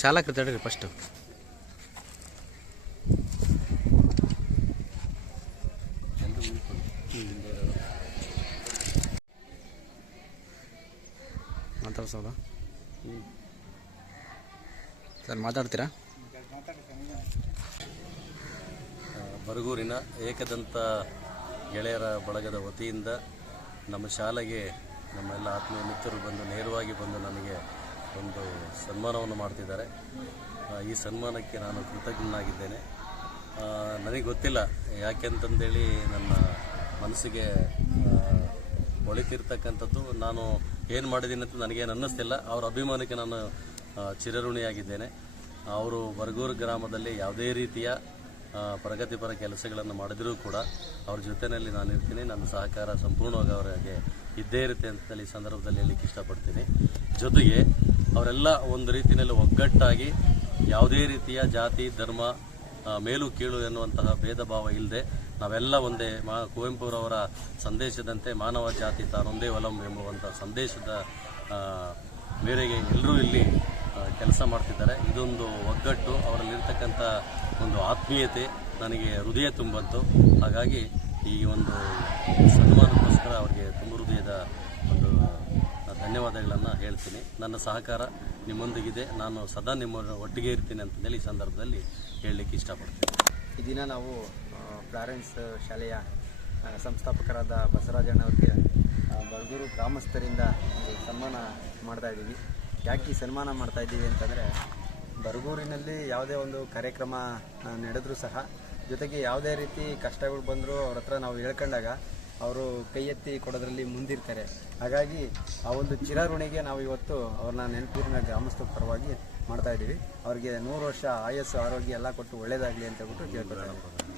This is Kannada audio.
ಶಾಲಾ ಕೃತಡ್ರಿ ಫಸ್ಟು ಮಾತಾಡ್ಸೋದ? ಸರ್ ಮಾತಾಡ್ತೀರಾ? ಬರಗೂರಿನ ಏಕದಂತ ಗೆಳೆಯರ ಬಳಗದ ವತಿಯಿಂದ ನಮ್ಮ ಶಾಲೆಗೆ ನಮ್ಮೆಲ್ಲ ಆತ್ಮೀಯ ಮಿತ್ರರು ಬಂದು ನೇರವಾಗಿ ಬಂದು ನನಗೆ ಒಂದು ಸನ್ಮಾನವನ್ನು ಮಾಡ್ತಿದ್ದಾರೆ. ಈ ಸನ್ಮಾನಕ್ಕೆ ನಾನು ಕೃತಜ್ಞನಾಗಿದ್ದೇನೆ. ನನಗೆ ಗೊತ್ತಿಲ್ಲ ಯಾಕೆಂತಂದೇಳಿ ನನ್ನ ಮನಸ್ಸಿಗೆ ಒಳಿತಿರ್ತಕ್ಕಂಥದ್ದು ನಾನು ಏನು ಮಾಡಿದ್ದೀನಿ ಅಂತ ನನಗೇನು ಅನ್ನಿಸ್ತಿಲ್ಲ. ಅವರ ಅಭಿಮಾನಕ್ಕೆ ನಾನು ಚಿರಋಣಿಯಾಗಿದ್ದೇನೆ. ಅವರು ಬರಗೂರು ಗ್ರಾಮದಲ್ಲಿ ಯಾವುದೇ ರೀತಿಯ ಪ್ರಗತಿಪರ ಕೆಲಸಗಳನ್ನು ಮಾಡಿದರೂ ಕೂಡ ಅವ್ರ ಜೊತೆಯಲ್ಲಿ ನಾನು ಇರ್ತೀನಿ, ನನ್ನ ಸಹಕಾರ ಸಂಪೂರ್ಣವಾಗಿ ಅವರಿಗೆ ಇದ್ದೇ ಇರುತ್ತೆ ಅಂತ ಈ ಸಂದರ್ಭದಲ್ಲಿ ಹೇಳಲಿಕ್ಕೆ ಇಷ್ಟಪಡ್ತೀನಿ. ಜೊತೆಗೆ ಅವರೆಲ್ಲ ಒಂದು ರೀತಿಯಲ್ಲಿ ಒಗ್ಗಟ್ಟಾಗಿ ಯಾವುದೇ ರೀತಿಯ ಜಾತಿ, ಧರ್ಮ ಮೇಲು ಕೀಳು ಎನ್ನುವಂತಹ ಭೇದ ಭಾವ ಇಲ್ಲದೆ ನಾವೆಲ್ಲ ಒಂದೇ ಮಾ, ಕುವೆಂಪುರವರ ಸಂದೇಶದಂತೆ ಮಾನವ ಜಾತಿ ತಾನೊಂದೇ ಒಲಂ ಎಂಬುವಂಥ ಸಂದೇಶದ ಮೇರೆಗೆ ಎಲ್ಲರೂ ಇಲ್ಲಿ ಕೆಲಸ ಮಾಡ್ತಿದ್ದಾರೆ. ಇದೊಂದು ಒಗ್ಗಟ್ಟು, ಅವರಲ್ಲಿರ್ತಕ್ಕಂಥ ಒಂದು ಆತ್ಮೀಯತೆ ನನಗೆ ಹೃದಯ ತುಂಬಂತು. ಹಾಗಾಗಿ ಈ ಒಂದು ಸನ್ಮಾನಕ್ಕೋಸ್ಕರ ಅವರಿಗೆ ತುಂಬ ಹೃದಯದ ಒಂದು ಧನ್ಯವಾದಗಳನ್ನು ಹೇಳ್ತೀನಿ. ನನ್ನ ಸಹಕಾರ ನಿಮ್ಮೊಂದಿಗಿದೆ. ನಾನು ಸದಾ ನಿಮ್ಮ ಒಟ್ಟಿಗೆ ಇರ್ತೀನಿ ಅಂತಂದೇಳಿ ಈ ಸಂದರ್ಭದಲ್ಲಿ ಹೇಳಲಿಕ್ಕೆ ಇಷ್ಟಪಡ್ತೀನಿ. ಈ ದಿನ ನಾವು ಫ್ಲಾರೆನ್ಸ್ ಶಾಲೆಯ ಸಂಸ್ಥಾಪಕರಾದ ಬಸವರಾಜಣ್ಣವ್ರಿಗೆ ಬರಗೂರು ಗ್ರಾಮಸ್ಥರಿಂದ ಸನ್ಮಾನ ಮಾಡ್ತಾ ಇದ್ದೀವಿ. ಯಾಕೆ ಸನ್ಮಾನ ಮಾಡ್ತಾ ಇದ್ದೀವಿ ಅಂತಂದರೆ, ಬರಗೂರಿನಲ್ಲಿ ಯಾವುದೇ ಒಂದು ಕಾರ್ಯಕ್ರಮ ನಡೆದರೂ ಸಹ, ಜೊತೆಗೆ ಯಾವುದೇ ರೀತಿ ಕಷ್ಟಗಳು ಬಂದರೂ ಅವ್ರ ಹತ್ರ ನಾವು ಹೇಳ್ಕೊಂಡಾಗ ಅವರು ಕೈ ಎತ್ತಿ ಕೊಡೋದ್ರಲ್ಲಿ ಮುಂದಿರ್ತಾರೆ. ಹಾಗಾಗಿ ಆ ಒಂದು ಚಿರಋಣಿಗೆ ನಾವು ಇವತ್ತು ಅವ್ರನ್ನ ನೆನಪಿನ ಗ್ರಾಮಸ್ಥರ ಪರವಾಗಿ ಮಾಡ್ತಾ ಇದ್ದೀವಿ. ಅವ್ರಿಗೆ ನೂರು ವರ್ಷ ಆಯಸ್ಸು, ಆರೋಗ್ಯ ಎಲ್ಲ ಕೊಟ್ಟು ಒಳ್ಳೆಯದಾಗಲಿ ಅಂತ ಹೇಳ್ಬಿಟ್ಟು ಇದ್ದೀವಿ.